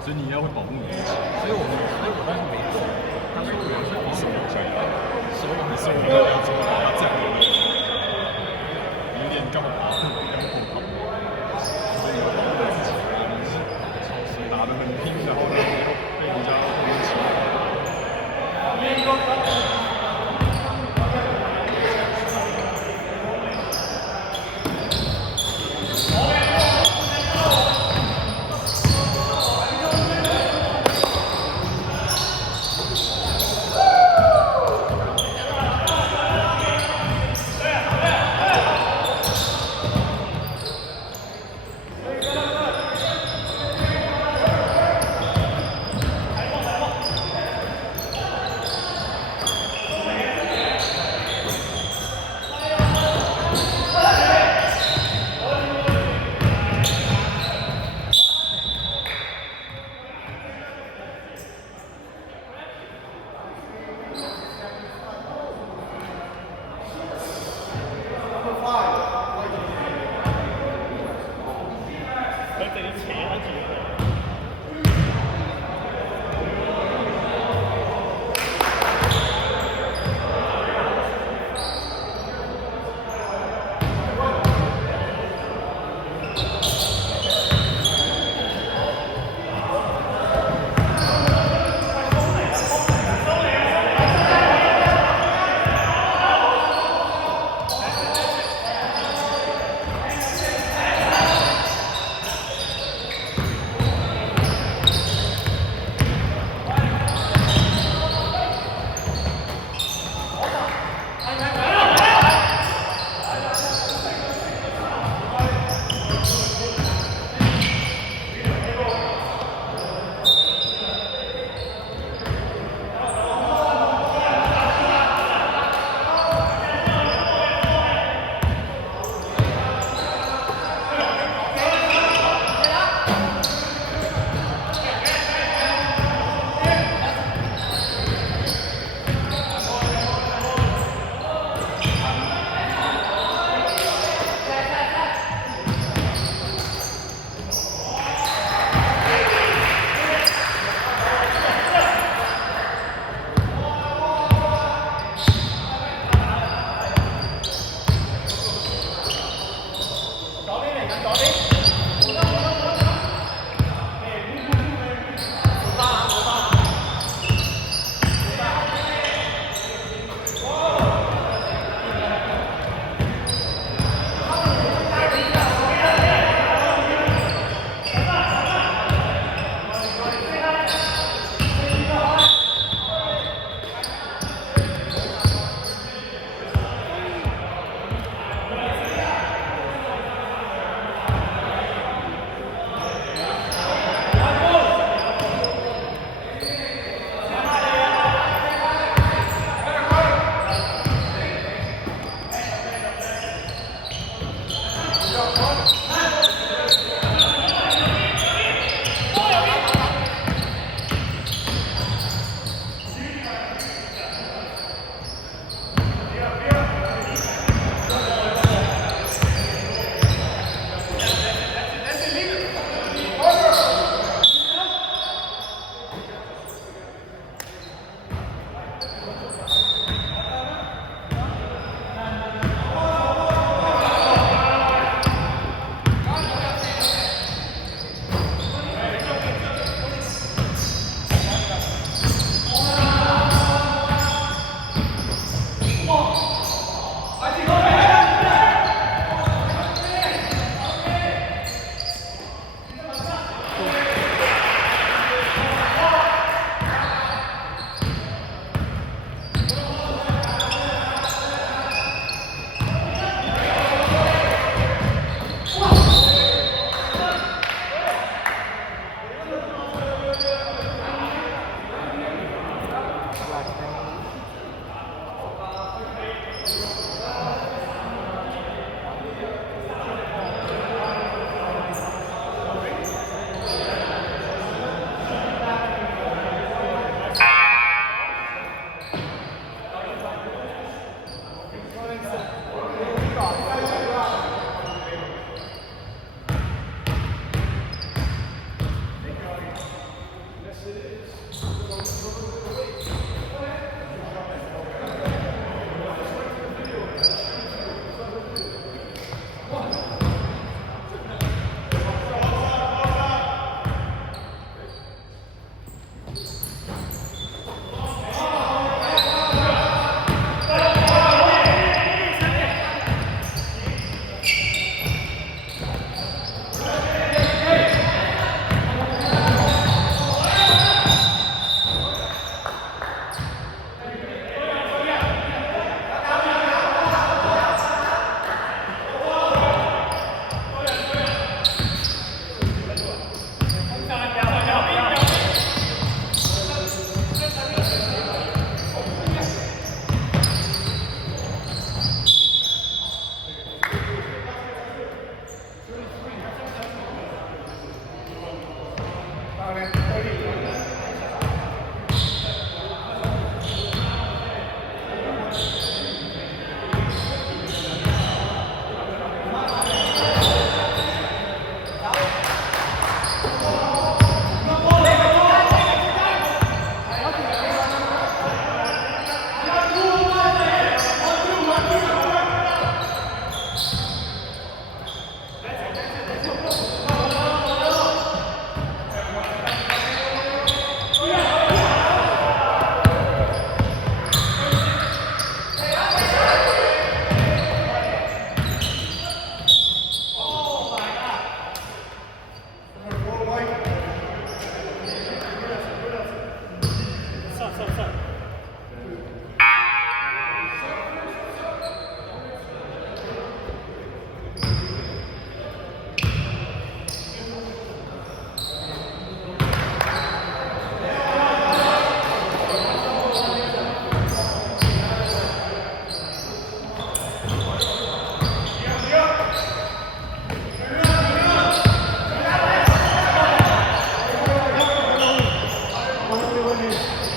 所以你要会保护你自己。所以我当时没中，他说我是你手想要，手我还手要要怎么把它占有？有点刚好把它两口跑，所以你要保护自己。你是打得很拼，然后呢又被人家后面起来。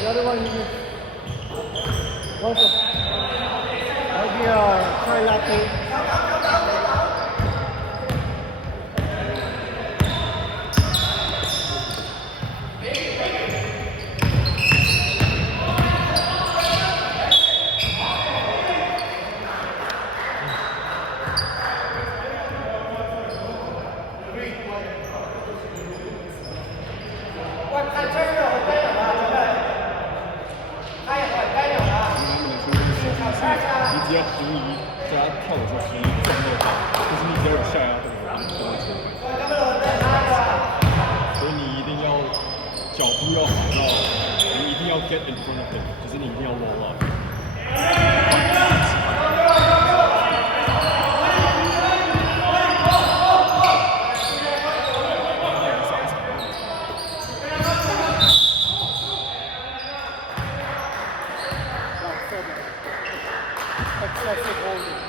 The other one you welcome. That'll be a chai latte.你只要平移，在他跳的时候平移撞到他，就是你只要有下压动作，都会出来。所以你一定要脚步要滑到，你一定要 get in front of him，就是你一定要 roll up。Excessive holding.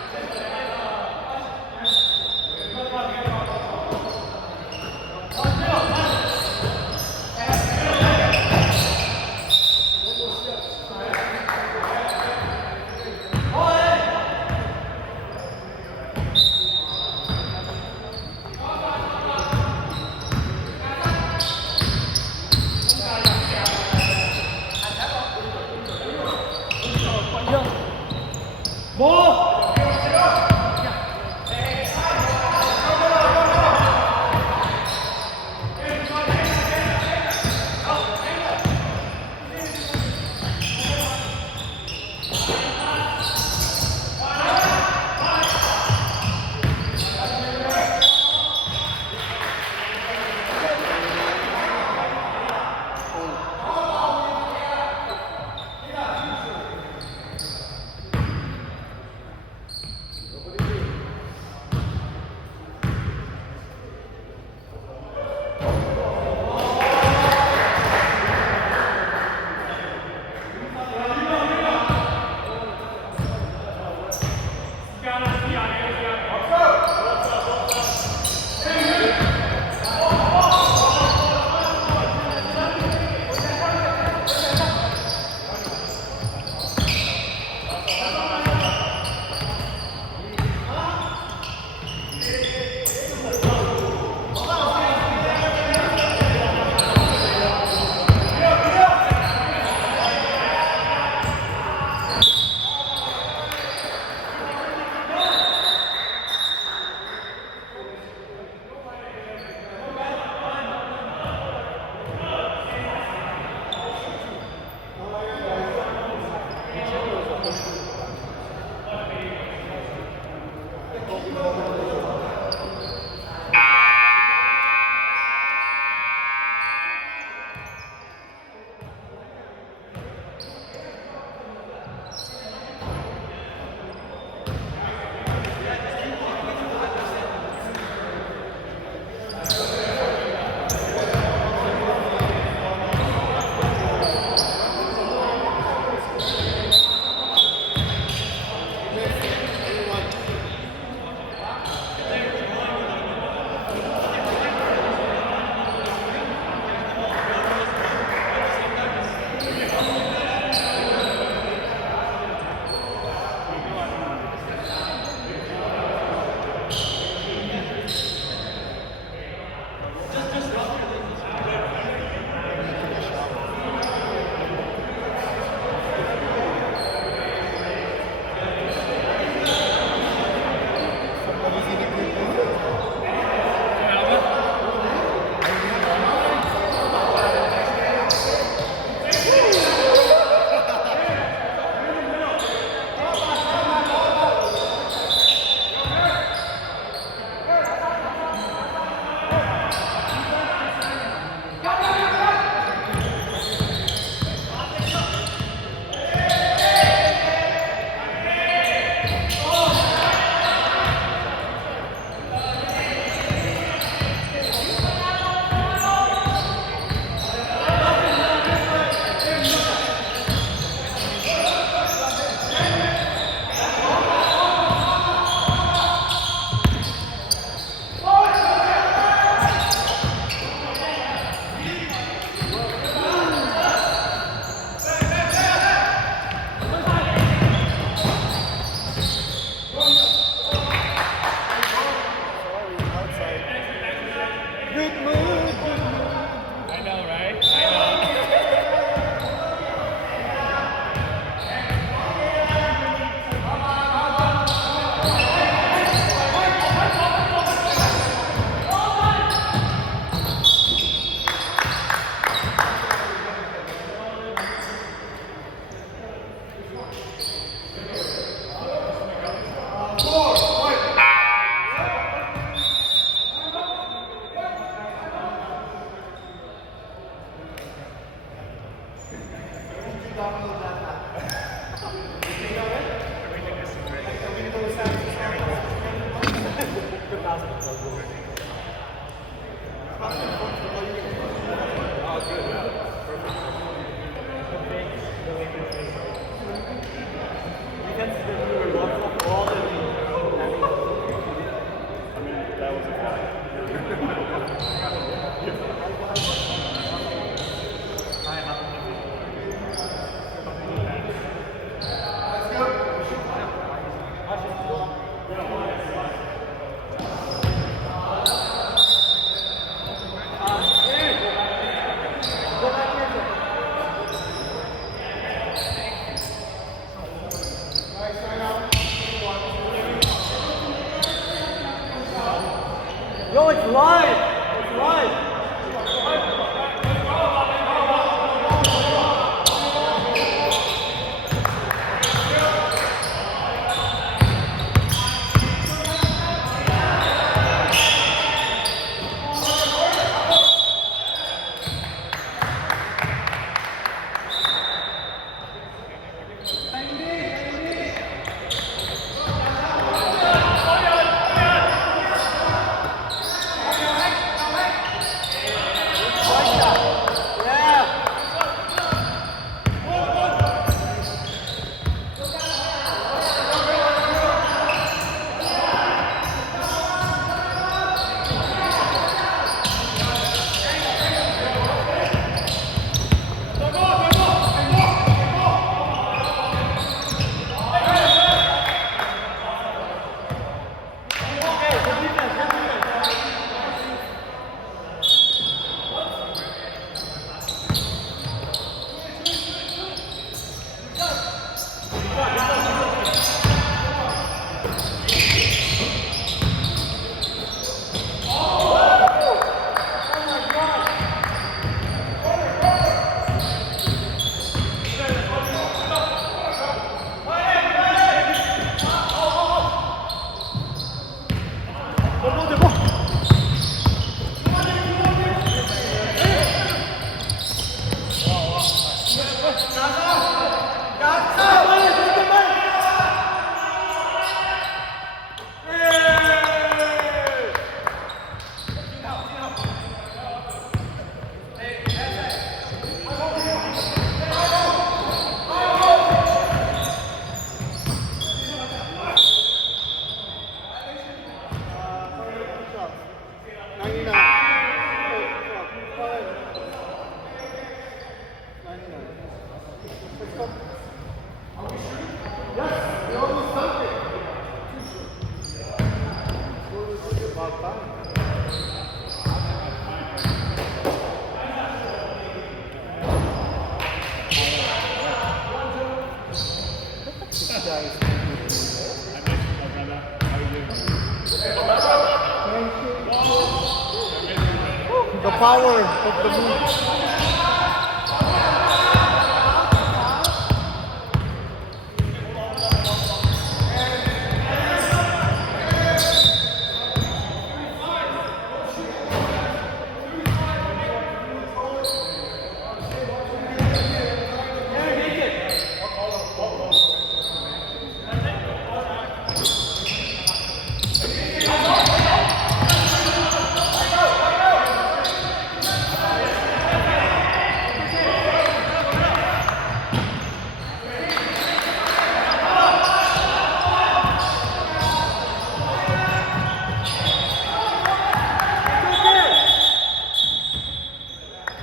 power of the move.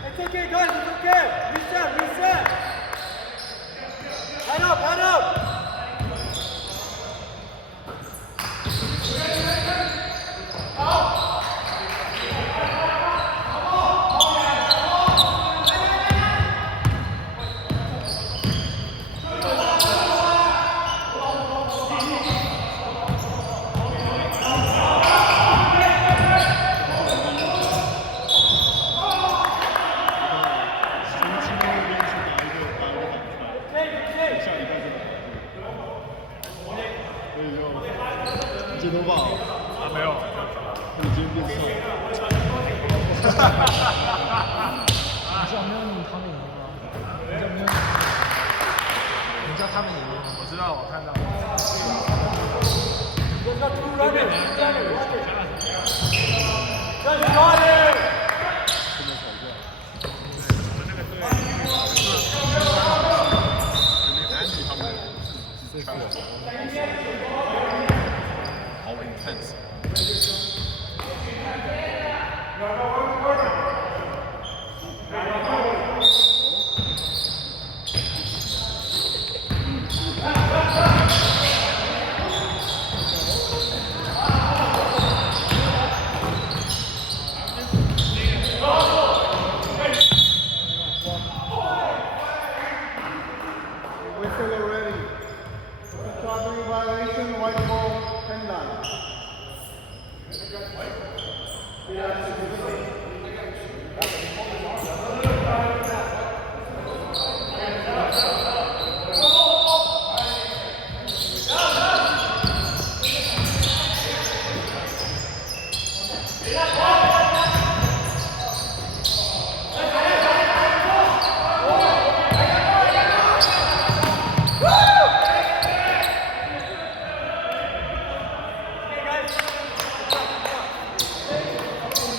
It's okay, guys, it's okay. Reset, reset. Head up, head up.剪头发啊，没有，你今天变瘦你知道没有你他们赢吗？你知道没有？你知道他们赢吗？我知道，我看到。 There's got two runners. Guys, got it. 好 intense。Whistle already. Strawberry violation, white ball, and done.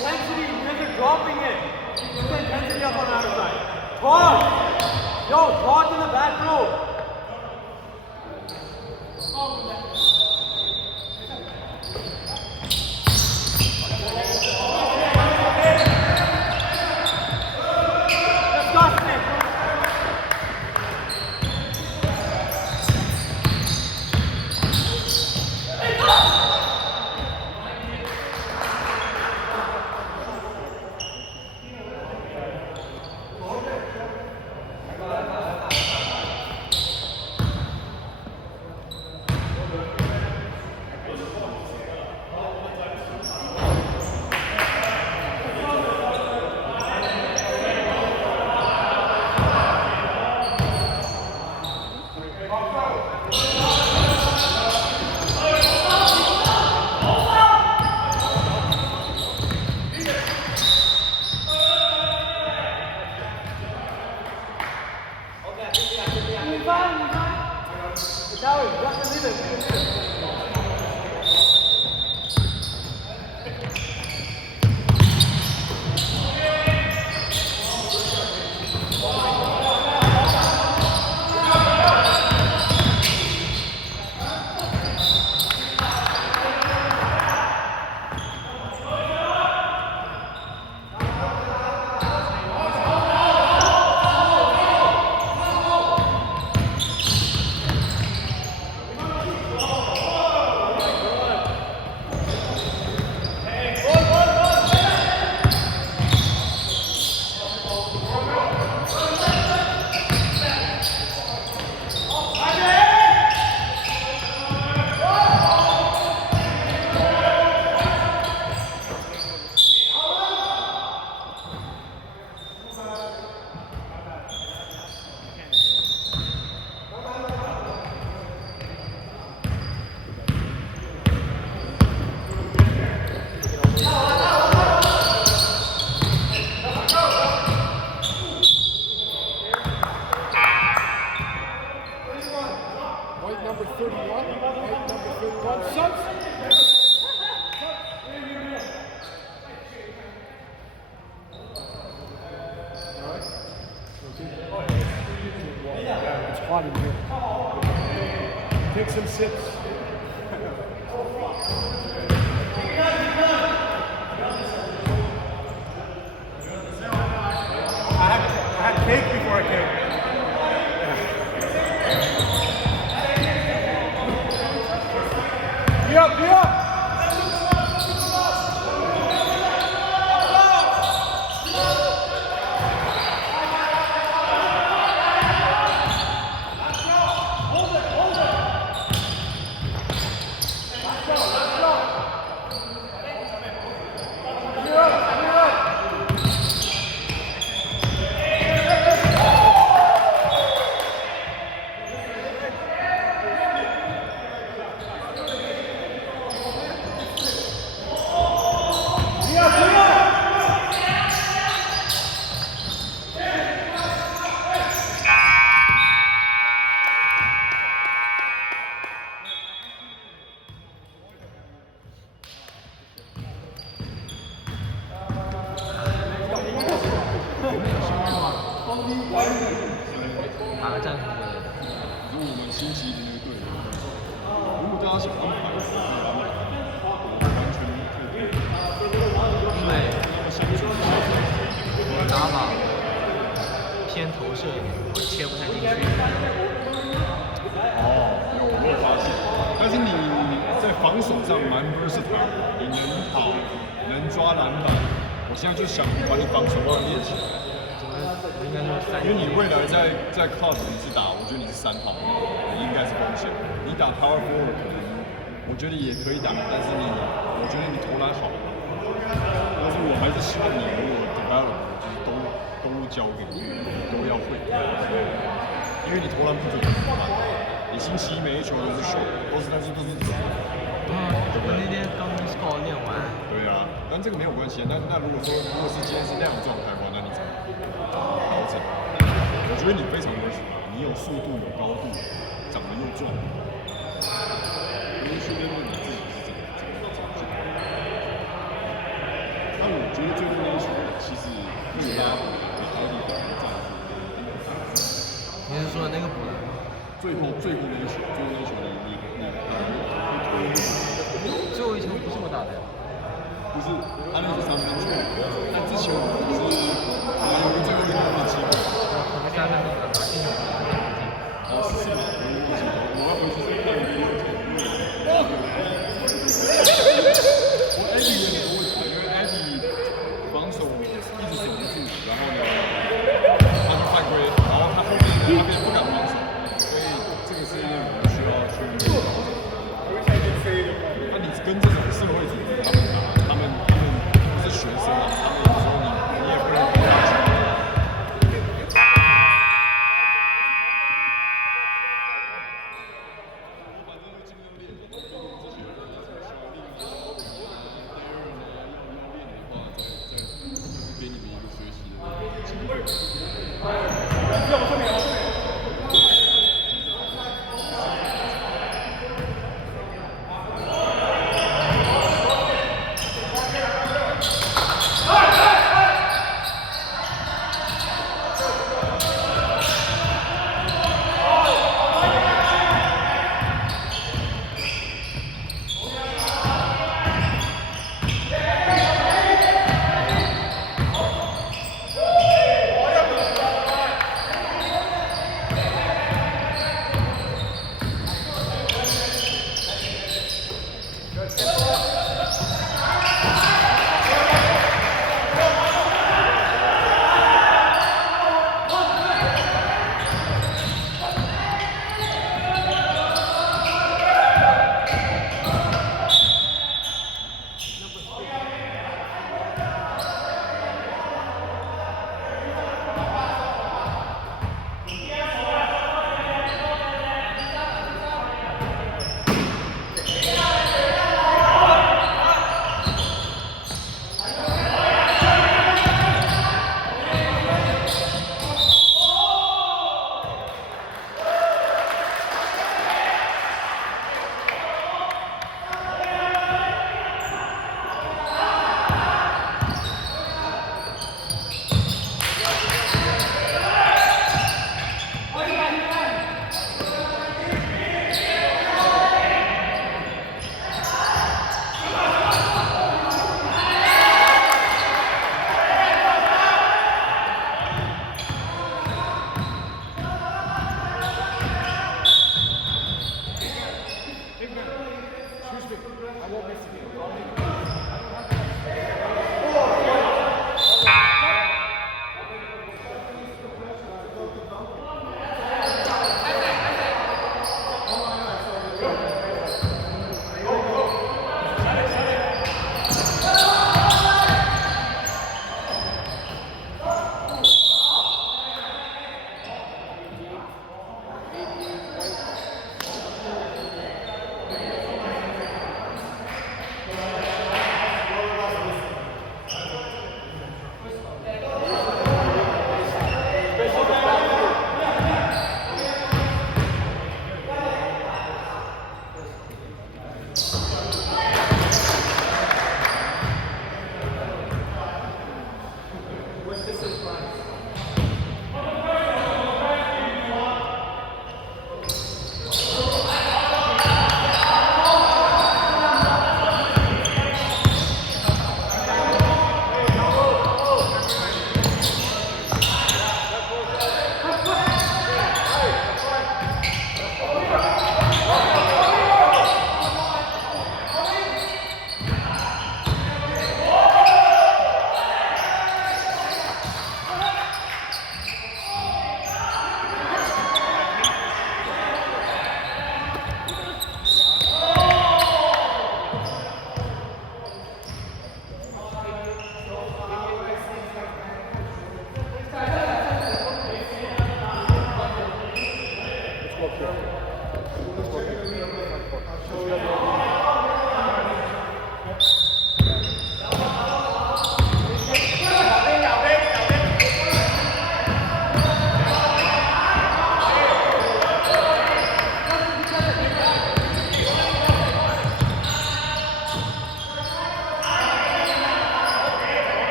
Intensity, you guys are dropping it. Keep the intensity up on the other side. Cross. Yo, cross in the back row. Disgusting. 话里面。 Take some sips. I had cake before I came. Be up, be up!打个战术之类的。如果我们星期一的那个队伍，如果大家想安排，我完全可以。因为我的打法偏投射一点，我切不太进去。哦，有我有发现，但是你在防守上蛮 versatile，你能跑，能抓篮板。我现在就想把你防守要练起来。应该说3，因为你未来在 club 一次打，我觉得你是3号，你应该是锋线。你打 power forward 可能，我觉得也可以打，但是我觉得你投篮好。但是我还是希望你如果 develop 就是都交给你，都要会。因为你投篮不准怎么办？你星期一每一球都是秀，但是都是直。我那天刚 score 练完。对啊，但这个没有关系。那如果说今天是那样的状态的话，那你怎么调整？我觉得你非常优秀，你有速度，有高度，长得又壮。因为训练问你自己是怎么讲？那我觉得最后那一球其实不拉补，比高度表现战术。你是说那个补篮吗？最后那一球，你最后一球不是我打的呀。不是，他那是3分球，但之前我们是有个最后一个的机会。我投3分钟拿进球，哦，是吗？我要回去再看一遍。我 Eddie 有很多问题，因为 Eddie 防守一直守不住，然后呢，他就犯规，然后他后面呢，他也不敢防守，所以这个是我们需要去调整。那你跟这种社会主义他们不是学生啊，他们有时候你也不能不打球。反正就尽量练，这些就是给你们一个学习的机会。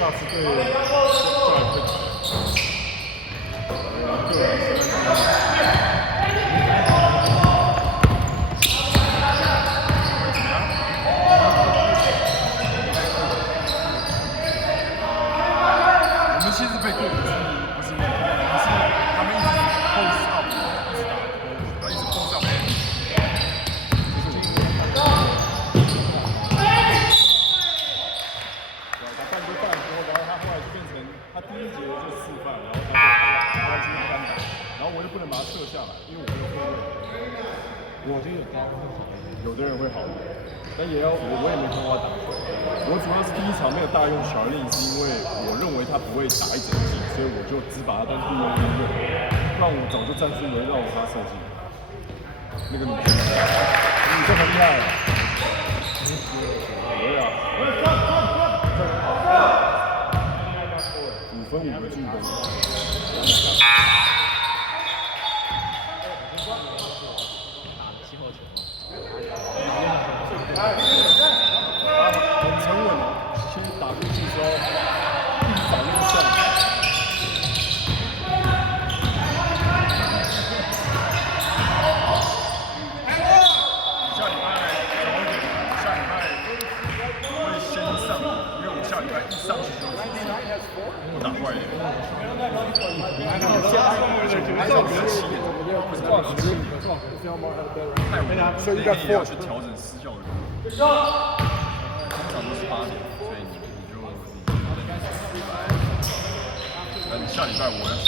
下次对再会打。个人实在是我们其实被过不是他们一直 post up， 一直 post up。犯规犯多，然后他后来就变成他第一节就4犯，然后他今天单打，然后我又不能把他撤下来，因为我没有后卫。我觉得有的人会好一点，但也要我也没看过他打球。我主要是第一场没有大用乔令，是因为我认为他不会打一整季，所以我就只把他当第一用，不然我早就战术没让我他设计。那个女生很厉害。对啊。5分5个进攻。很沉稳，先打出去之后，一反应上。下礼拜早一点，下礼拜会先上，因为我下礼拜一上去就我打快一点。所以你也要去调整私教的。通常都是8点，所以你下礼拜我要先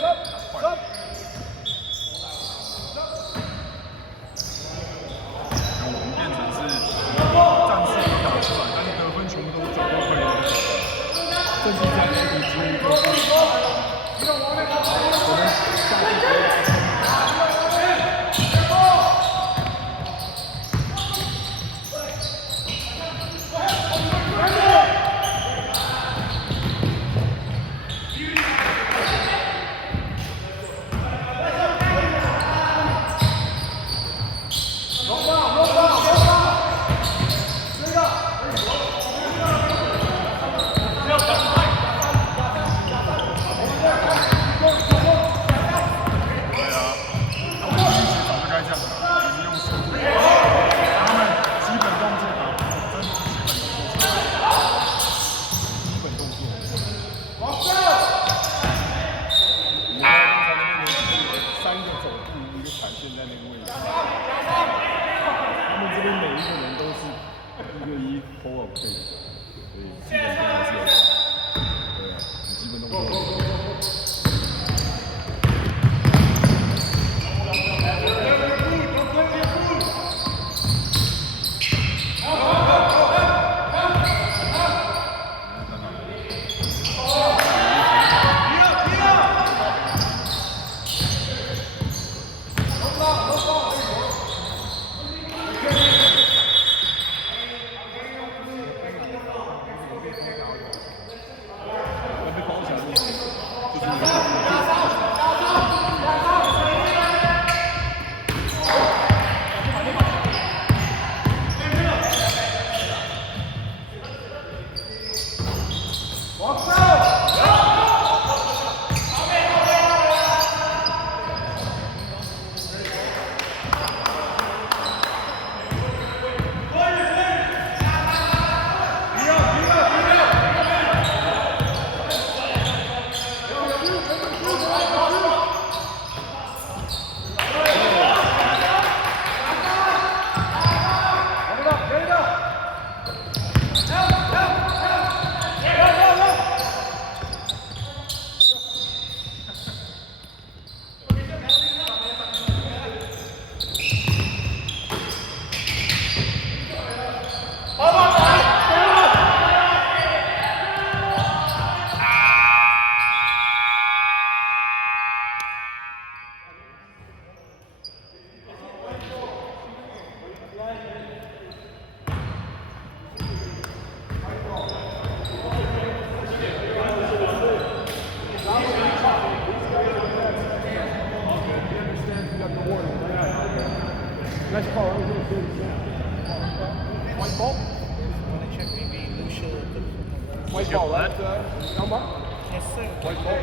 上，打快。然后我们变成是战术都打出来，但是得分全部都转到快乐。阵地战是比足球更。我们下次他们这边每一个人都是1个1 pull up 配，所以基本上还是有，对啊，很基本动作。Nice call. White ball. White ball, right? Number? Yes, sir. White ball.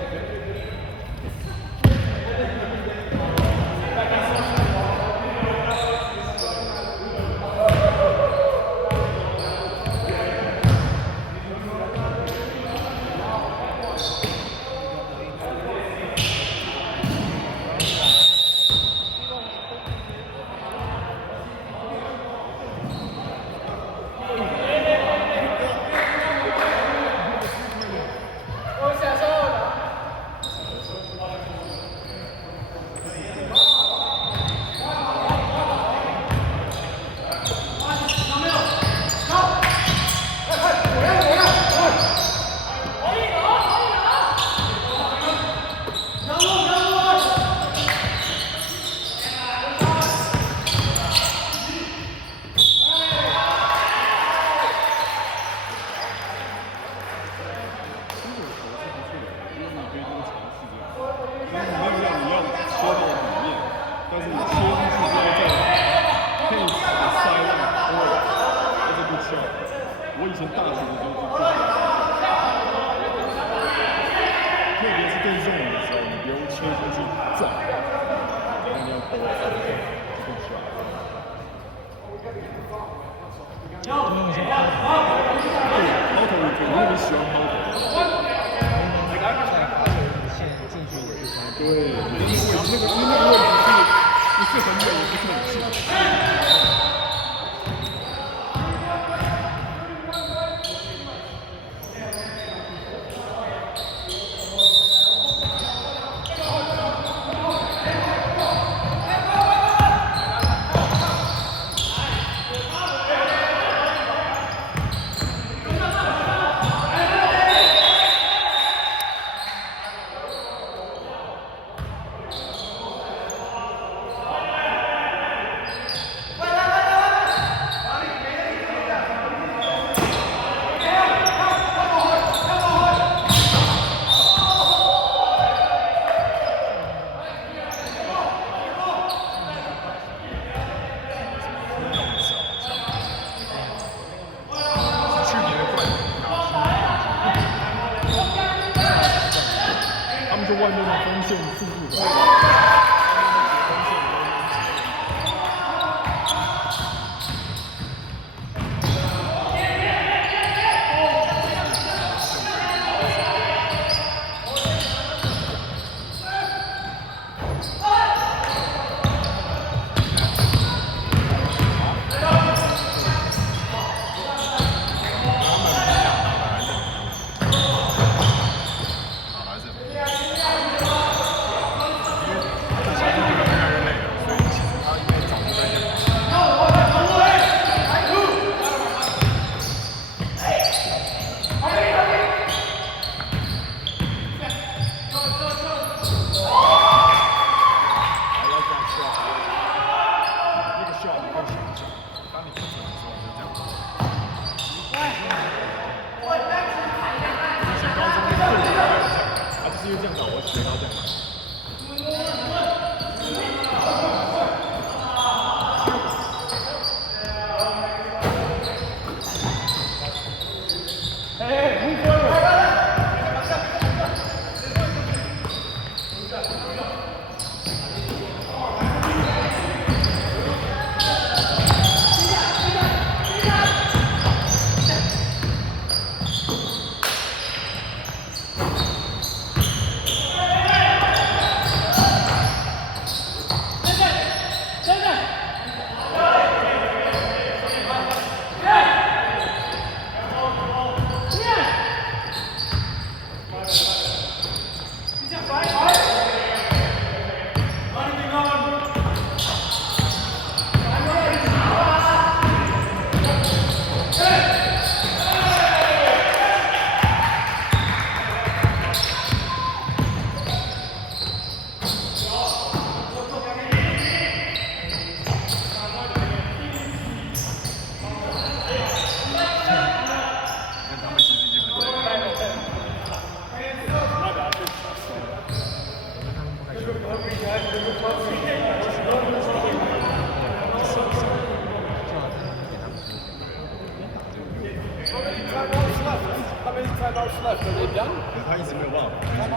可是他一直没有办法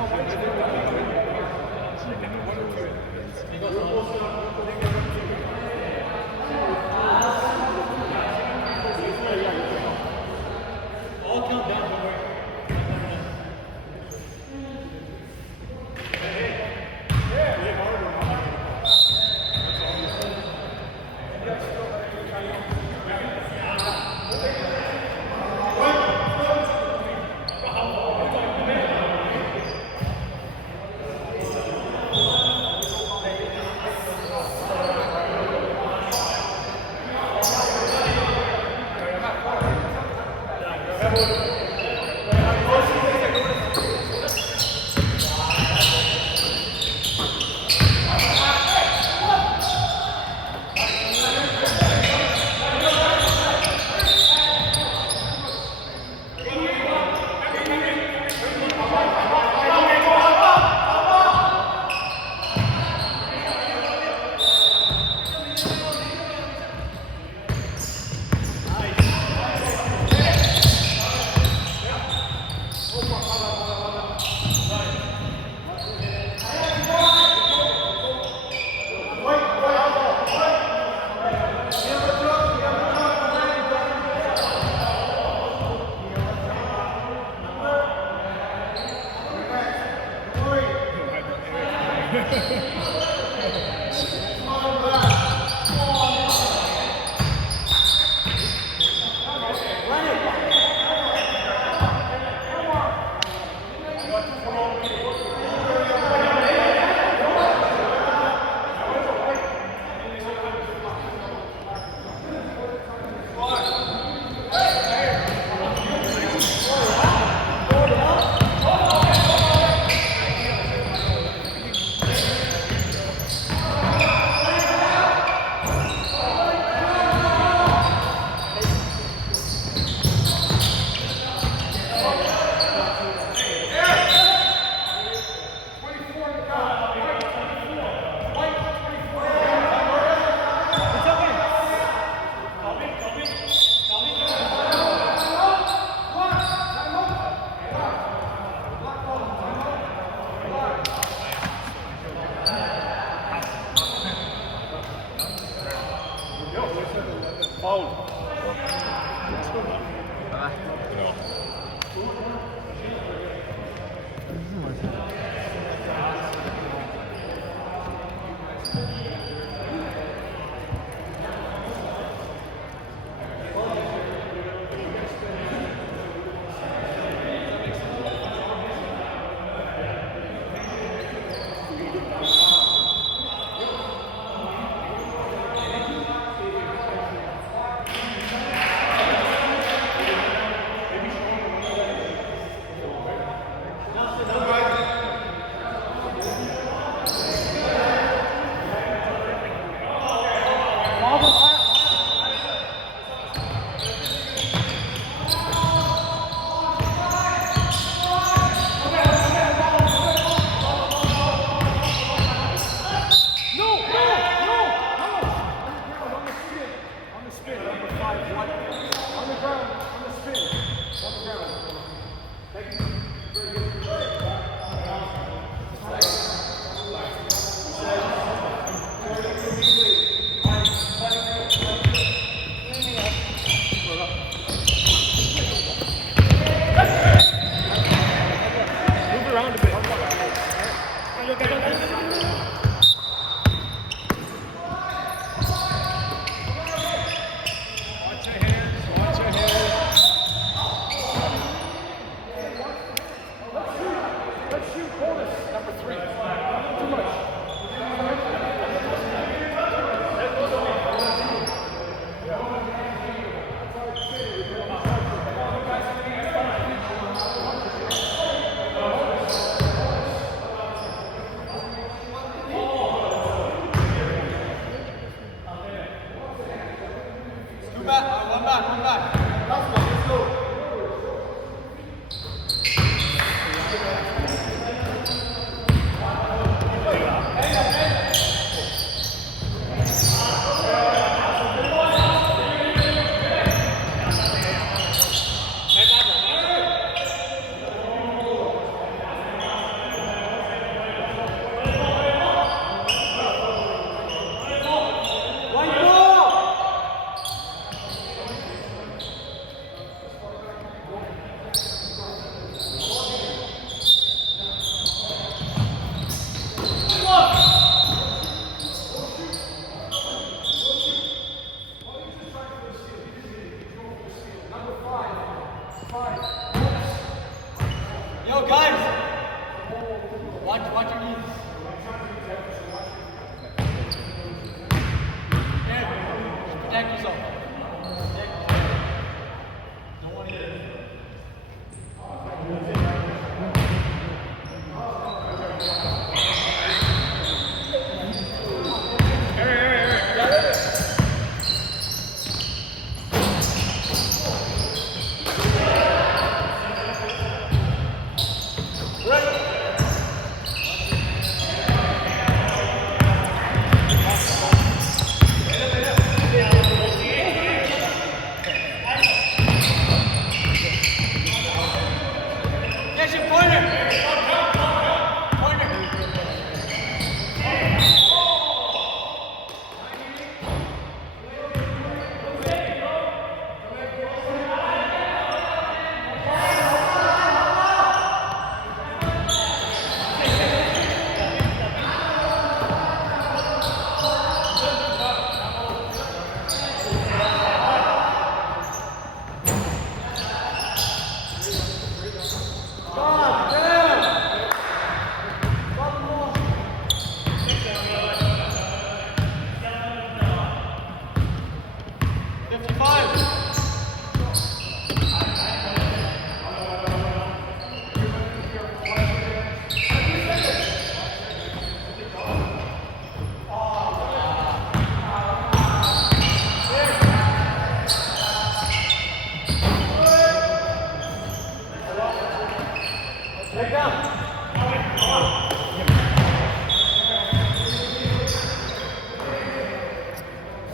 防止，基本上就是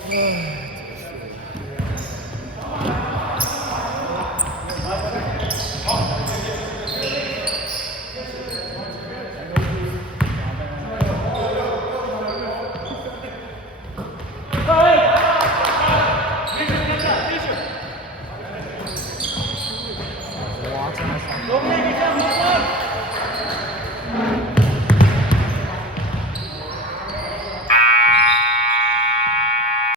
哇，真係爽！